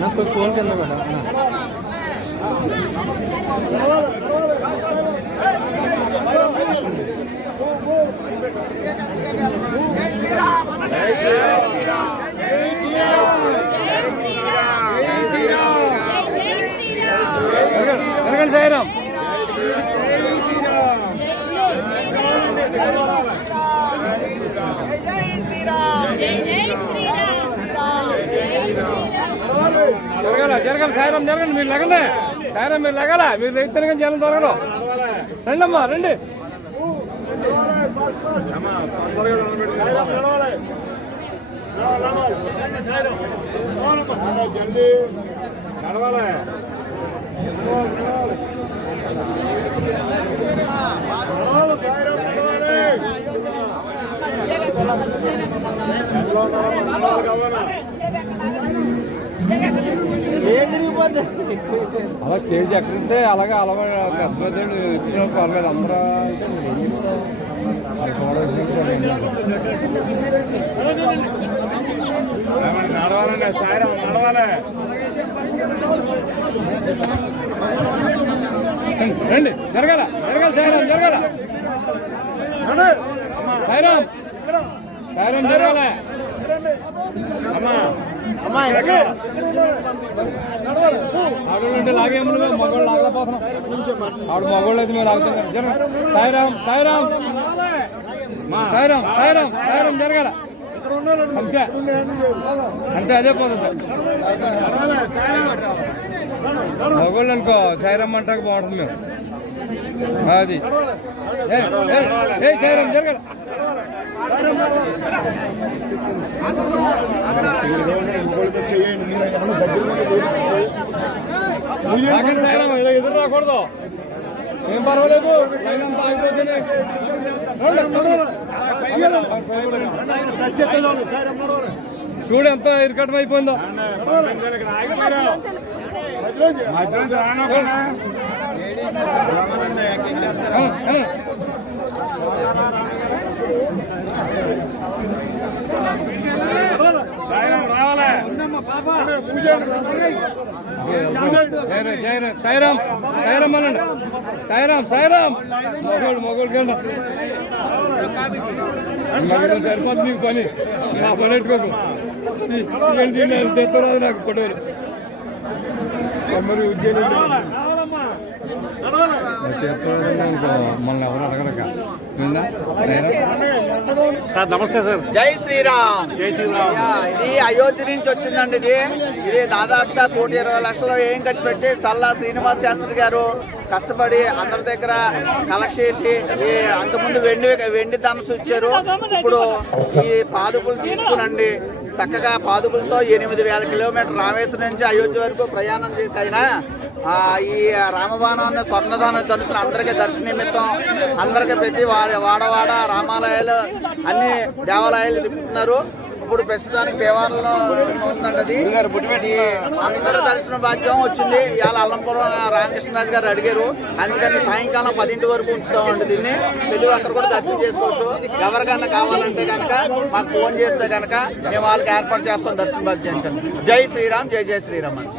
నాకు ఫోన్ కింద కదా జరగండి సాయిరాం జరగాల జరగాలి సాయరం జరగండి మీరు లెగండి. సాయరం మీరు లగాల మీరు రైతు కానీ జనం దొరకదు రండి అమ్మా రండి. నడవాలి. అలా స్టేజ్ ఎక్కడుంటే అలాగే అలవా పెద్ద పర్లేదు అందరూ నడవాలండి సాయి నడవాలి. రండి జరగాల జరగాల సాయిరామ్ జరగాల. సాయిరామ్. సాయిరామ్ జరగాల. అమ్మా. ఆడవాళ్ళు లాగే మగవాళ్ళు లాగలేకపోతున్నాం ఆవిడ మగవాళ్ళు అయితే మేము లాగుతున్నాం సాయిరామ్ సాయిరామ్ సాయిరామ్ సాయిరామ్ సాయిరామ్ జరగాల అంతే అంతే అదే పోతుంది మగవాళ్ళు అనుకో సాయిరామ్ అంటాక బాగుంటుంది మేము అది ఏ ఏ, జరగాల. ఎదురు రాకూడదు ఏం పర్వాలేదు లైన్ చూడు ఎంత ఇరకటం అయిపోయిందో. ఆ, సాయిరామ్ సాయిరామ్ అనండి సాయిరామ్ సాయిరామ్. మొగోడు మొగోడు కండి సరిపోతుంది నీకు పని. నా పని పెట్టుకోకు. తెత్తరాదు నాకు పొడవలు మరి ఉద్యోగం మనల్ని ఎవరు అడగరక సార్. నమస్తే సార్. జై శ్రీరామ్. జై శ్రీరామ్. ఇది అయోధ్య నుంచి వచ్చిందండి ఇది. ఇది దాదాపుగా కోటి ఇరవై లక్షలు ఏం ఖర్చు పెట్టి సల్లా శ్రీనివాస్ శాస్త్రి గారు కష్టపడి అందరి దగ్గర కలెక్ట్ చేసి అంతకుముందు వెండి వెండి ధనసు ఇచ్చారు. ఇప్పుడు ఈ పాదుకులు తీసుకునండి. చక్కగా పాదుకులతో ఎనిమిది వేల కిలోమీటర్ రామేశ్వరం నుంచి అయోధ్య వరకు ప్రయాణం చేసి ఆయన ఆ, ఈ రామబాణాన్ని స్వర్ణదాన ధనుసును అందరికీ దర్శన నిమిత్తం అందరికీ ప్రతి వాడ వాడవాడ రామాలయాలు అన్ని దేవాలయాలు తిప్పుతున్నారు. ఇప్పుడు ప్రస్తుతానికి దేవాలయంలో ఉందండి అందరి దర్శన భాగ్యం వచ్చింది. ఇవాళ అల్లంపురం రామకృష్ణరాజు గారు అడిగారు. అందుకని సాయంకాలం పదింటి వరకు ఉంచుతామండి దీన్ని. ప్రతి ఒక్కరు కూడా దర్శనం చేసుకోవచ్చు. ఎవరికైనా కావాలంటే కనుక మాకు ఫోన్ చేస్తే కనుక మేము వాళ్ళకి ఏర్పాటు చేస్తాం దర్శన భాగ్యం జై శ్రీరామ్ జై జై శ్రీరామ్ అని